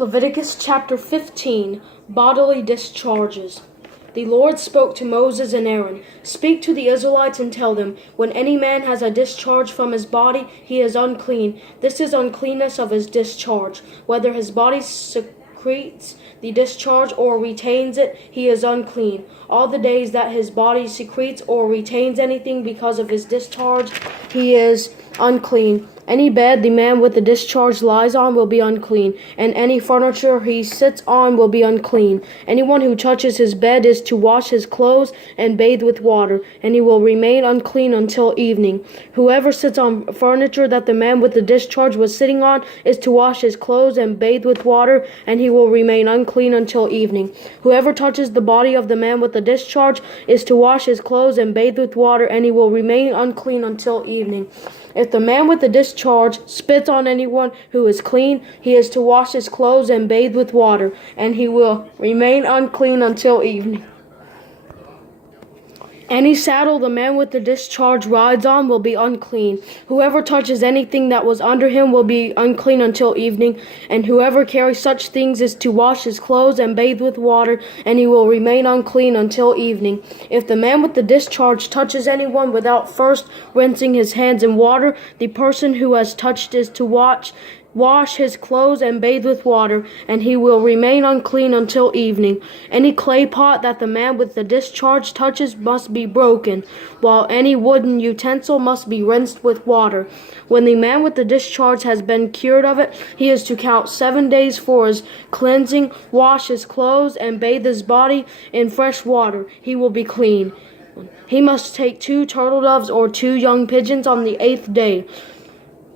Leviticus Chapter 15, Bodily Discharges. The Lord spoke to Moses and Aaron, "Speak to the Israelites and tell them, when any man has a discharge from his body, he is unclean. This is uncleanness of his discharge. Whether his body secretes the discharge or retains it, he is unclean. All the days that his body secretes or retains anything because of his discharge, he is unclean. Any bed the man with the discharge lies on will be unclean, and any furniture he sits on will be unclean. Anyone who touches his bed is to wash his clothes and bathe with water, and he will remain unclean until evening. Whoever sits on furniture that the man with the discharge was sitting on is to wash his clothes and bathe with water, and he will remain unclean until evening. Whoever touches the body of the man with the discharge is to wash his clothes and bathe with water, and he will remain unclean until evening. If the man with the discharge spits on anyone who is clean, he is to wash his clothes and bathe with water, and he will remain unclean until evening. Any saddle the man with the discharge rides on will be unclean. Whoever touches anything that was under him will be unclean until evening, and whoever carries such things is to wash his clothes and bathe with water, and he will remain unclean until evening. If the man with the discharge touches anyone without first rinsing his hands in water, the person who has touched is to wash his clothes and bathe with water, and he will remain unclean until evening. Any clay pot that the man with the discharge touches must be broken, while any wooden utensil must be rinsed with water. When the man with the discharge has been cured of it, he is to count 7 days for his cleansing, wash his clothes, and bathe his body in fresh water. He will be clean. He must take 2 turtle doves or 2 young pigeons on the 8th day.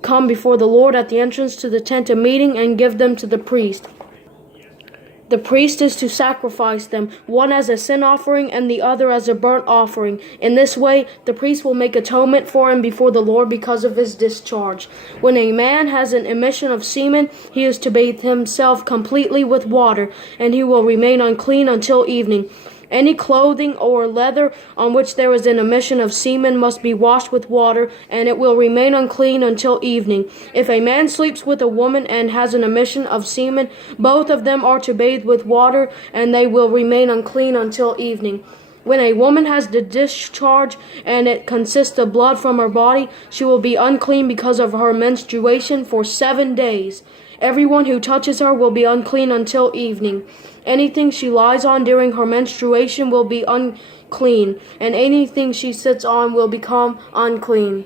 Come before the Lord at the entrance to the tent of meeting and give them to the priest. The priest is to sacrifice them, one as a sin offering and the other as a burnt offering. In this way, the priest will make atonement for him before the Lord because of his discharge. When a man has an emission of semen, he is to bathe himself completely with water, and he will remain unclean until evening. Any clothing or leather on which there is an emission of semen must be washed with water, and it will remain unclean until evening. If a man sleeps with a woman and has an emission of semen, both of them are to bathe with water, and they will remain unclean until evening. When a woman has the discharge and it consists of blood from her body, she will be unclean because of her menstruation for 7 days. Everyone who touches her will be unclean until evening. Anything she lies on during her menstruation will be unclean, and anything she sits on will become unclean.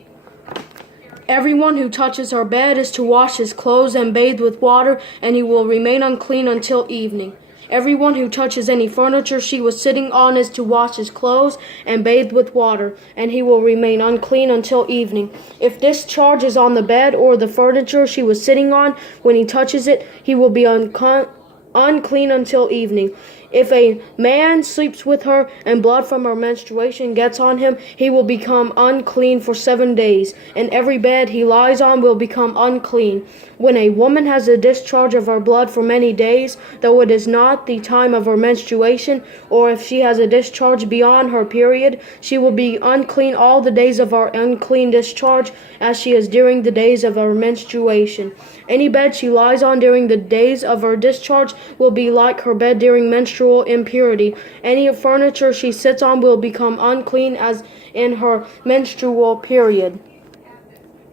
Everyone who touches her bed is to wash his clothes and bathe with water, and he will remain unclean until evening. Everyone who touches any furniture she was sitting on is to wash his clothes and bathe with water, and he will remain unclean until evening. If discharge is on the bed or the furniture she was sitting on, when he touches it, he will be unclean until evening. If a man sleeps with her and blood from her menstruation gets on him, he will become unclean for 7 days, and every bed he lies on will become unclean. When a woman has a discharge of her blood for many days, though it is not the time of her menstruation, or if she has a discharge beyond her period, she will be unclean all the days of her unclean discharge, as she is during the days of her menstruation. Any bed she lies on during the days of her discharge will be like her bed during menstrual impurity. Any furniture she sits on will become unclean as in her menstrual period.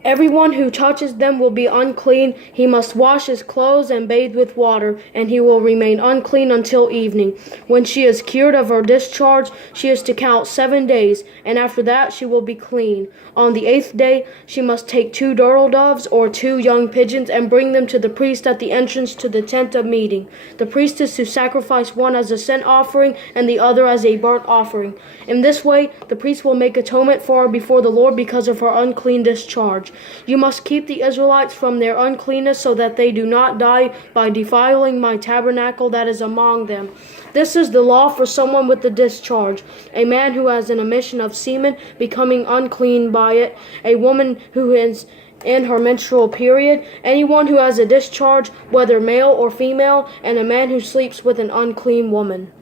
Everyone who touches them will be unclean. He must wash his clothes and bathe with water, and he will remain unclean until evening. When she is cured of her discharge, she is to count 7 days, and after that she will be clean. On the 8th day, she must take 2 turtle doves or 2 young pigeons and bring them to the priest at the entrance to the tent of meeting. The priest is to sacrifice one as a sin offering and the other as a burnt offering. In this way, the priest will make atonement for her before the Lord because of her unclean discharge. You must keep the Israelites from their uncleanness so that they do not die by defiling my tabernacle that is among them. This is the law for someone with the discharge, a man who has an emission of semen becoming unclean by it, a woman who is in her menstrual period, anyone who has a discharge, whether male or female, and a man who sleeps with an unclean woman.